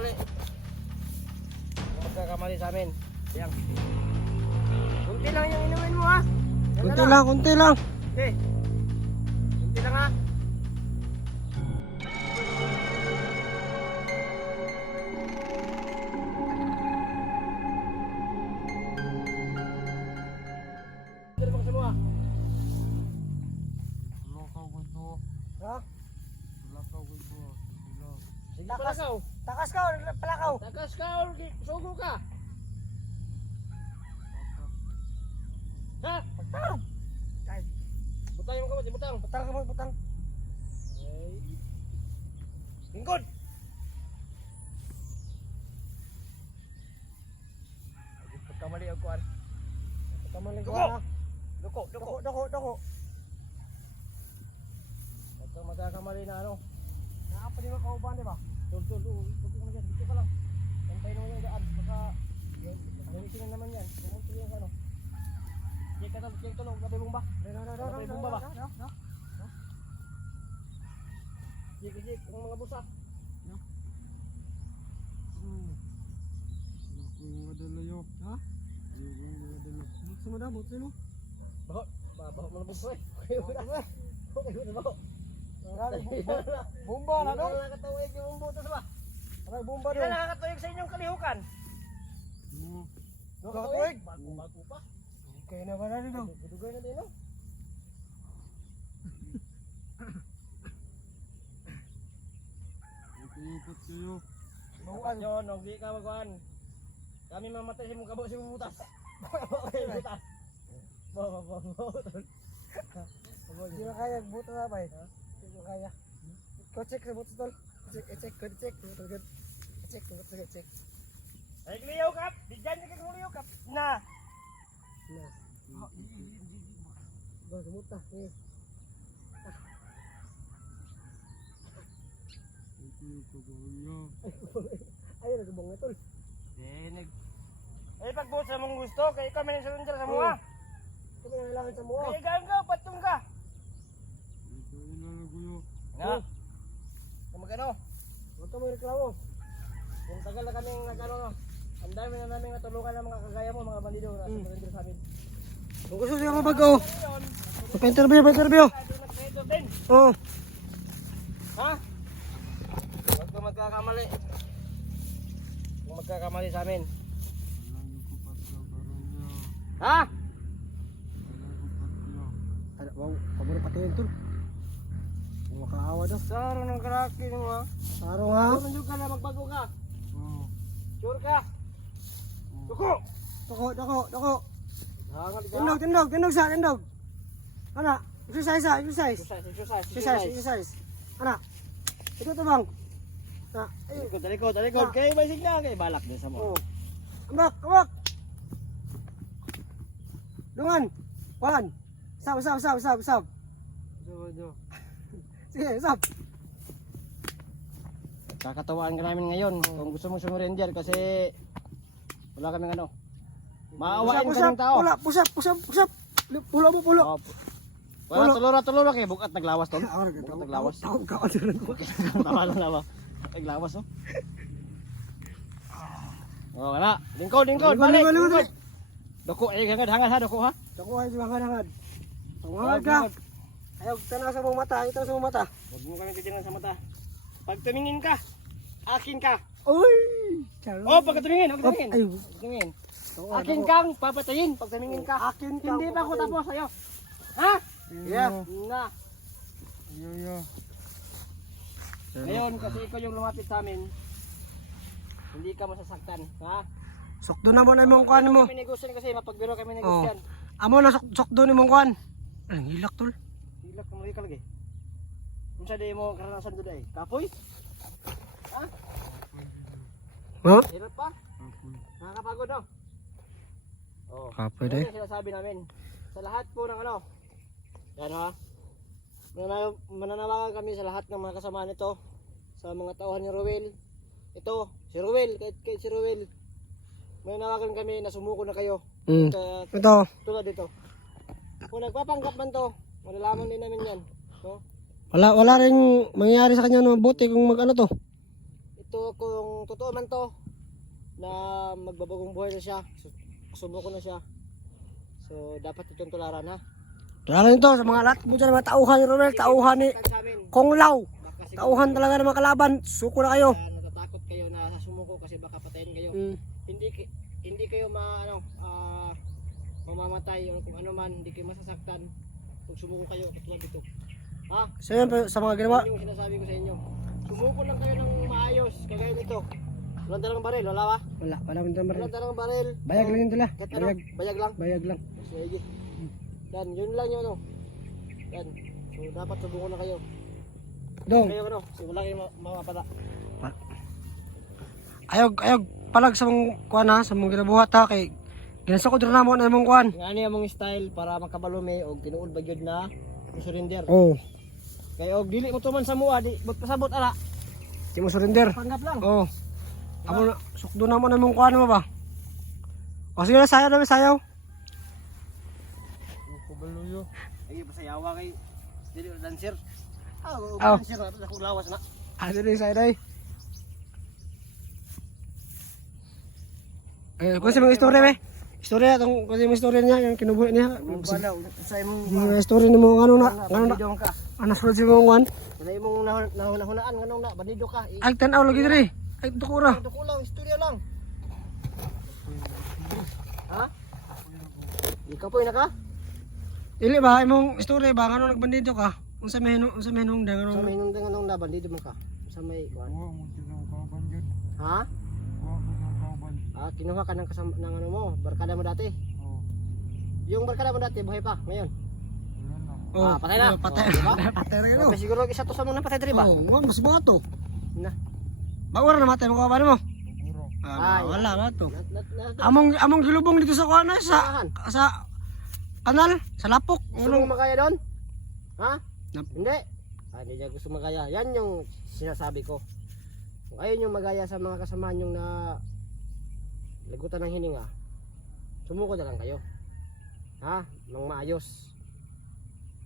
magkakamali. Huwag magkakamali sa amin. Yan. Kunti lang yung inumin mo ha. Kunti lang, kunti lang. Okay. Kunti lang ha. Pero bang semua? Lakaw ko ito. Ha? Lakaw ko ito. Sige palakaw. Takas ka, palakaw. Takas ka or sugo ka. Ha? Pagtarong. Kahit. Butang yung kamot, butang. Butang ka mo, butang. Ay. Lingkod. Pagkamali ang kuan. Pagkamaling Duko! ko na. Doko, doko. Dako. Huwag kang magkakamali na ano. Nakapa di mo kauban, di ba? Tul, dito ka dyan, dito ka lang. Pantay naman yung daan, baka gamitin na naman yan. Pumunta yung ano. Check ka na, check tulong, gabi mong ba? May bumba ba? Check, ang mga busa. Yung mga dala yun. Ha? Yung mga dala. Buksan mo na, buksan mo. Baho, baho mo na busa eh. Okay, baho. Bumba na doon. Nakakatawid yung butas ba? Aray, bumba Hindi doon. na nakakatawid sa inyong kalihukan. Nakatuwig. Bago pa. Okay na ba na rin doon? Dugay na din no? Ikot kayo. Bukas yun, huwag di ka magkuhan. Kami mamatay si mong kabo si butas. Okay, butas. Hindi na kaya, buto na ba eh? Hindi na kaya. Ikaw check sa buto tol. Check. Check. Ay, kliyaw kap! Bigyan niya kang kliyaw kap! Na! Ba, sumuta. Ayun, nagabong na tol. Dinig. Ay, pagbuot sa mong gusto, kaya ikaw may nasalunjar sa mga. Ito may nangailangan sa mua. Kaya gaan ka, patong ka! Na! Kung magano, Huwag ka may reklamo. kung tagal na kaming nagano, ang dami na namin natulungan ng mga kagaya mo, mga bandido na surrender sa amin. Kung gusto siya mabago. Ngayon, Pa-interview. tayo nagkahito din. Oo. Ha? Huwag ka magkakamali. Kung magkakamali sa amin. Ha? Wow, pabor patingin tol. Makaawa daw. Saro ng karaki mo ha? Sarong ha? Saro nyo ka na magbago ka? Sure ka? Tuko! Dako. Hangal ka? Tindog. Ana, exercise. Exercise. Ana. Ito to bang. Na, Talikod. Kaya may signa kay balak din sa mo. oh. Ambak. Dungan. Wan. Sab. Sige, sab. Kakatawaan ka namin ngayon kung gusto mong sumurrender kasi wala kaming ano. Maawain kaming tao. Push up. Pulo. Oh, wala tulura kay bukat naglawas tol. Bukat naglawas. Tama lang. Naglawas oh. Oh, wala. Lingkod. Balik. Lingkod. Doko ay hangad ha doko ha. Dako ay hangad. Tungawag ka. Ayaw, tanaw sa mong mata. Ito sa mong mata. Huwag mo kami titingnan sa mata. Pag tumingin ka, akin ka. Uy! Oh, pag tumingin. Ay, Tumingin. Akin kang papatayin pag tumingin ka. akin ka. Hindi pa ako tapos sa'yo. Ha? Yeah. Na. Ngayon, kasi ikaw yung lumapit sa amin, hindi ka masasaktan. Ha? Sokdo na mo na imong kuan mo. Kami negosyan kasi, mapagbiro kami negosyan. Amo na sokdo ni mong kuan. Ang hilak tol. Hilak ka mo lagi. Kung sa di mo karanasan doon ay, kapoy? Ha? Ha? Hirap pa? Nakakapagod no? Oh. Kapoy Yan yung sinasabi namin. Sa lahat po ng ano, yan ha, mananawagan kami sa lahat ng mga kasama nito, sa mga tauhan ni Ruel. Ito, si Ruel, kahit si Ruel, mananawagan kami na sumuko na kayo. Ito. Tulad dito. Kung nagpapanggap man to, malalaman din namin yan. No? Wala rin mangyayari sa kanya na mabuti kung mag ano to. kung totoo man to na magbabagong buhay na siya, subo ko na siya. So dapat itong tularan ha. Tularan ito sa mga lahat mo dyan, mga tauhan ni Romel, tauhan ni Kong Lao. Tauhan talaga ng mga kalaban, suko na kayo. Natatakot kayo na sumuko kasi baka patayin kayo. Hindi kayo mamamatay o kung ano man, hindi kayo masasaktan kung sumuko kayo katulad dito. Ha? So yun, sa mga ginawa. Yun yung sinasabi ko sa inyo. Sumuko lang kayo ng maayos, kagaya nito. Walang dalang baril, wala ba? Wala man tayong Walang dalang baril. Bayag lang yun tala. Kahit ano, bayag lang. Bayag lang. Sige. Yan, yun lang yun, ano. Yan. So dapat subuko na kayo. Dong, Kayo ano, wala kayong mapapala. ayog palag sa mong kuan ha, sa mong ginabuhat ha, kay ginasa ko dira na mo na mong kuan. Nga niya mong style para makabalume o tinuod ba yun na surrender. Oh, Kaya og dili mo tuman sa mua, di but pasabot ala. di mo surrender. Panggap lang. Oh. Amo na sukdo na mo na mong kuan mo ba? O sige na, sayaw na sayaw. Kubaluyo. Ay pasayawa kay dili dancer. Aw. Dancer na akong lawas na. Ano din sayaw dai? Kasi mga istorya be. Istorya tong kasi mga istorya niya yung kinubuhi niya. Bala sa imong Mga istorya ni mo ngano na bandido ka. ana sulod si mong kuan. Sa imong nahunaan nganong na bandido ka. Ay tan-aw lagi diri. Ay tukura. Ito ko lang, istorya lang. Ha? Ikaw po na ka? Dili ba imong istorya ba ngano nagbandido ka? Unsa may hinung Sa dangano? may nung nganong na bandido man ka. Sa may kuan. Ha? Kinuha ka ng kasama ng ano mo, barkada mo dati. Yung barkada mo dati buhay pa ngayon. Oh, patay na. Patay. Oh, diba? Patay na yun. Okay, siguro isa to sa mga napatay diri ba? Oh, mas bato. Na. Bawar na matay mo ka ba mo? Ay, Wala ba to? na Among gilubong dito sa kuan sa kanal, sa lapok. gusto mo magaya doon? Ha? Nap- Hindi. Hindi niya gusto magaya. Yan yung sinasabi ko. Kung ayaw nyo magaya sa mga kasamahan nyo na lagutan ng hininga, sumuko na lang kayo. Ha? Nang maayos.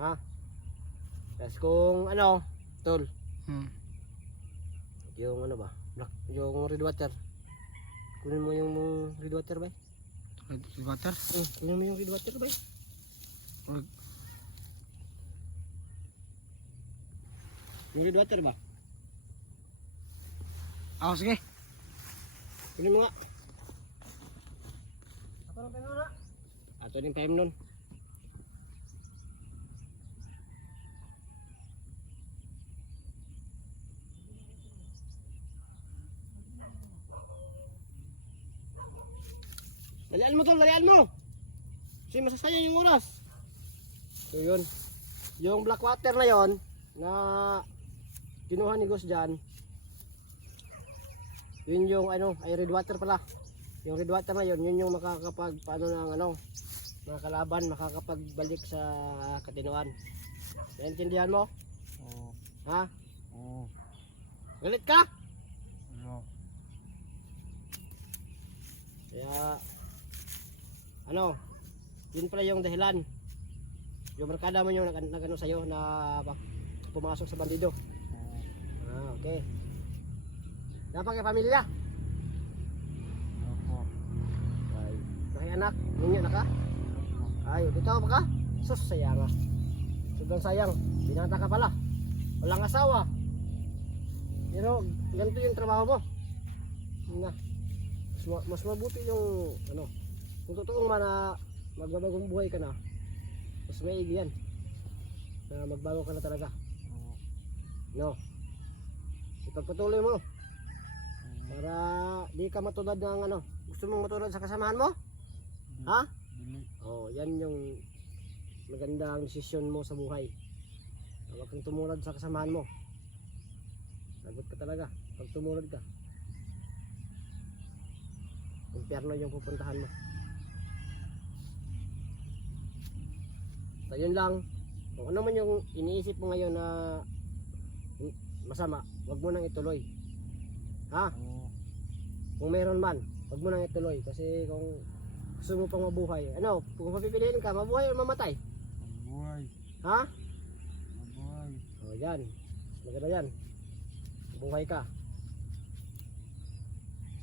Ha? Tapos kung ano, tol, yung ano ba? Yung red water. Kunin mo yung red water ba? Red water. Kunin mo yung red water ba? Yung red water ba? Ah, sige. Kunin mo nga. Ato ng time na. Ato ng time nun. Dalian mo tol, dalian mo. Kasi masasayang yung oras. So yun. Yung black water na yon na kinuha ni Gus dyan. Yun yung ano, ay red water pala. Yung red water na yun yung makakapag paano ng ano, mga kalaban makakapagbalik sa katinuan. Naintindihan mo? Oo. Ha? Oo. Galit ka? No. Kaya ano, yun pala yung dahilan. Yung barkada mo yung nagano sa'yo na pumasok sa bandido. Okay. Dapat kay pamilya. Opo. Ay, may anak, ninyo na ka? Ay, dito pa ka? Sus, sayang ah. Sobrang sayang. Binata ka pala. Walang asawa. Pero ganito yung trabaho mo. Na. Mas mabuti yung ano. Kung totoong na magbabagong buhay ka na, mas maigi yan. Na magbago ka na talaga. No. Ipagpatuloy mo. Para di ka matulad ng ano. Gusto mong matulad sa kasamahan mo? Ha? Oh, yan yung magandang desisyon mo sa buhay. Huwag kang tumulad sa kasamahan mo. Lagot ka talaga pag tumulad ka. Impyerno yung pupuntahan mo. So yun lang. Kung ano man yung iniisip mo ngayon na masama, wag mo nang ituloy. Ha? Kung meron man, wag mo nang ituloy. Kasi kung gusto mo pang mabuhay, ano, kung papipiliin ka, mabuhay o mamatay? Mabuhay. Ha? Mabuhay. O yan, maganda yan. Mabuhay ka.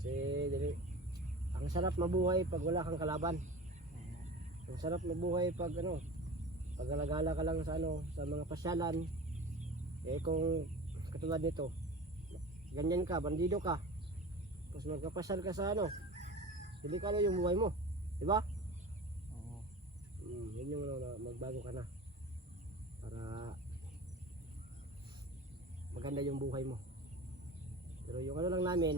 Kasi dili, ang sarap mabuhay pag wala kang kalaban. Ang sarap mabuhay pag ano, pag galagala ka lang sa ano, sa mga pasyalan. Eh kung katulad nito, ganyan ka, bandido ka. Tapos magpapasyal ka sa ano, hindi ka na yung buhay mo, di ba? Oo. Yun yung ano, magbago ka na para maganda yung buhay mo. Pero yung ano lang namin,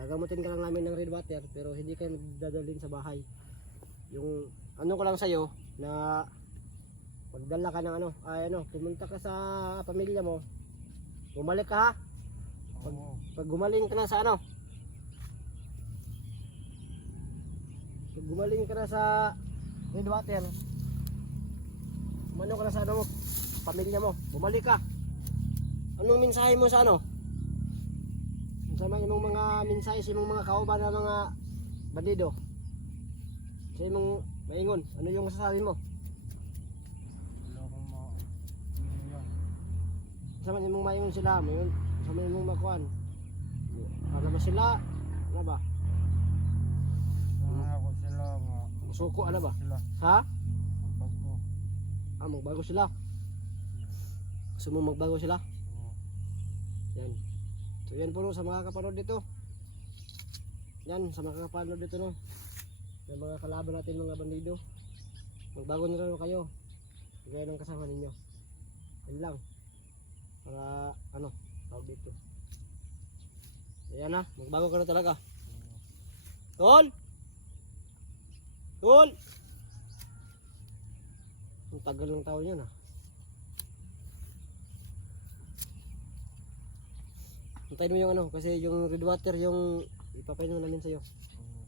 gagamutin ka lang namin ng red water pero hindi ka dadalhin sa bahay. Yung ano ko lang sa'yo na magdala ka ng ano, ay ano, pumunta ka sa pamilya mo, bumalik ka ha. Oo. Pag gumaling ka na sa ano, pag gumaling ka na sa red water, umano ka na sa ano mo, pamilya mo, bumalik ka. Anong mensahe mo sa ano? Sa imong mga mensahe sa imong mga kauban na mga bandido? Sa imong maingon, ano yung masasabi mo? Wala akong yun. Sa imong maingon sila, maingon, sa imong makuan. Ano ba sila? Ano ba? Wala ako sila nga. Suko ano ba? Sila. Ha? Magbago. Magbago sila. Gusto mo magbago sila? Oo. Yan. So yan po no, sa mga kapanood dito. Yan, sa mga kapanood dito no. Sa mga kalaban natin mga bandido. Magbago na rin kayo. Gaya ng kasama ninyo. Yan lang. Para ano, tawag dito. Ayan na, magbago ka na talaga. Tol! Tol! Ang tagal ng tao niyan ah. Hintayin mo yung ano, kasi yung red water yung ipapainom namin sa'yo. Oo.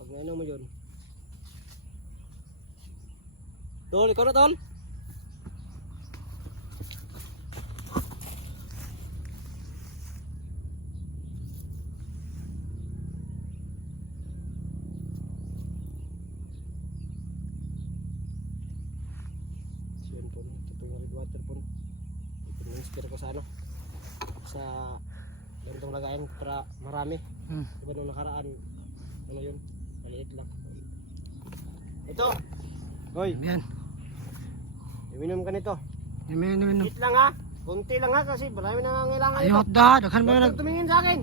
Pag nainom mo yun. Tol, ikaw na tol! So yun po, itong red water po. Ito ko sa ano, sa ganitong lagayan para marami. Diba nung nakaraan, ano yun, maliit lang. Ito, hoy, Yan. iminom ka nito. Namin. Liit lang ha, kunti lang ha kasi marami na nangangailangan ito. Ayot da, daghan ba Huwag nag... kang tumingin sa akin.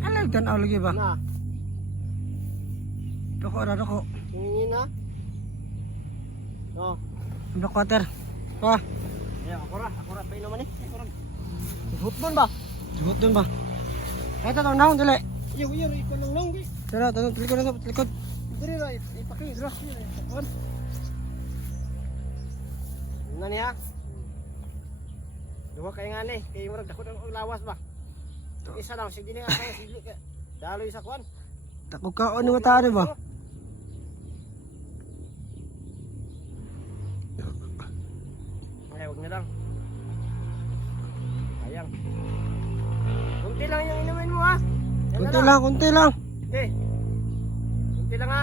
Ay, alag tanaw lagi ba? Na, Dako. tumingin ha. Oh, Black water. Pa, ayan, ako ra, painuman eh. Ako ra. Hut doon ba? sugot dun ba? Ito tong naon dili. Iyo, ikaw lang nung. Tara, tanong likod na likod. Dili ra, ipakidra. Kon. Nga niya. Duha kay ngani, kay murag dako ng lawas ba? Yung isa lang, sige nga kay sige ka. Daloy sa kwan. Takog ka ni mata ba? Ay, wag na lang. Sayang. Kunti lang yung inumin mo ha. Yan na Kunti lang. Okay. Kunti lang ha.